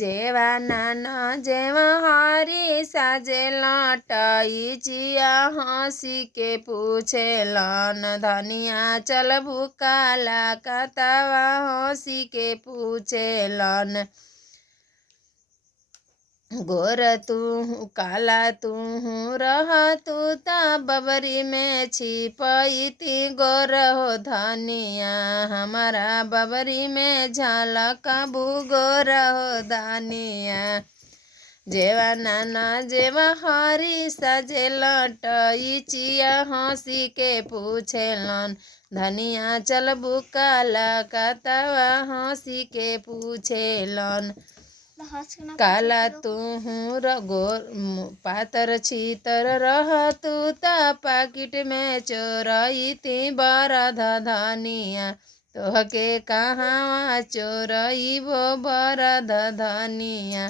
जेवा नाना जेवा हरी साजे लटाई चिया हंसी के पूछेलन धनिया चल भूकाला कतवा हंसी के पूछेलन गोर तू काला तू रह तू ता बबरी में छिपैती गोर हो धनिया हमारा बबरी में झलकबू गोर हो धनिया जेवा नाना जेवा हरी सजे लटई चिया हंसी के पूछेलन धनिया चल बुकाला कतवा हंसी के पूछेलन काला तू गोर पातर छीतर रह तू ता पाकिट में चोरईती बरध धनिया तोहके कहाँ चोरईबो बरध धनिया।